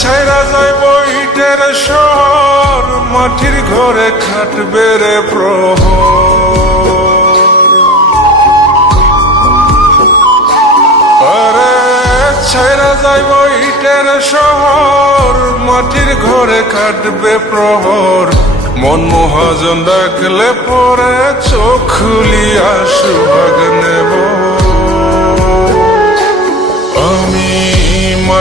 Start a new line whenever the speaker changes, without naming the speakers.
ছাইরা যাইব ইটের শহর মাটির ঘরে খাটবে রে প্রহর। ছাইরা যাইব ইটের শহর মাটির ঘরে কাটবে প্রহর। মন মহাজন ডাকলে পরে চোখ খুলিয়া সুভাগ নেব।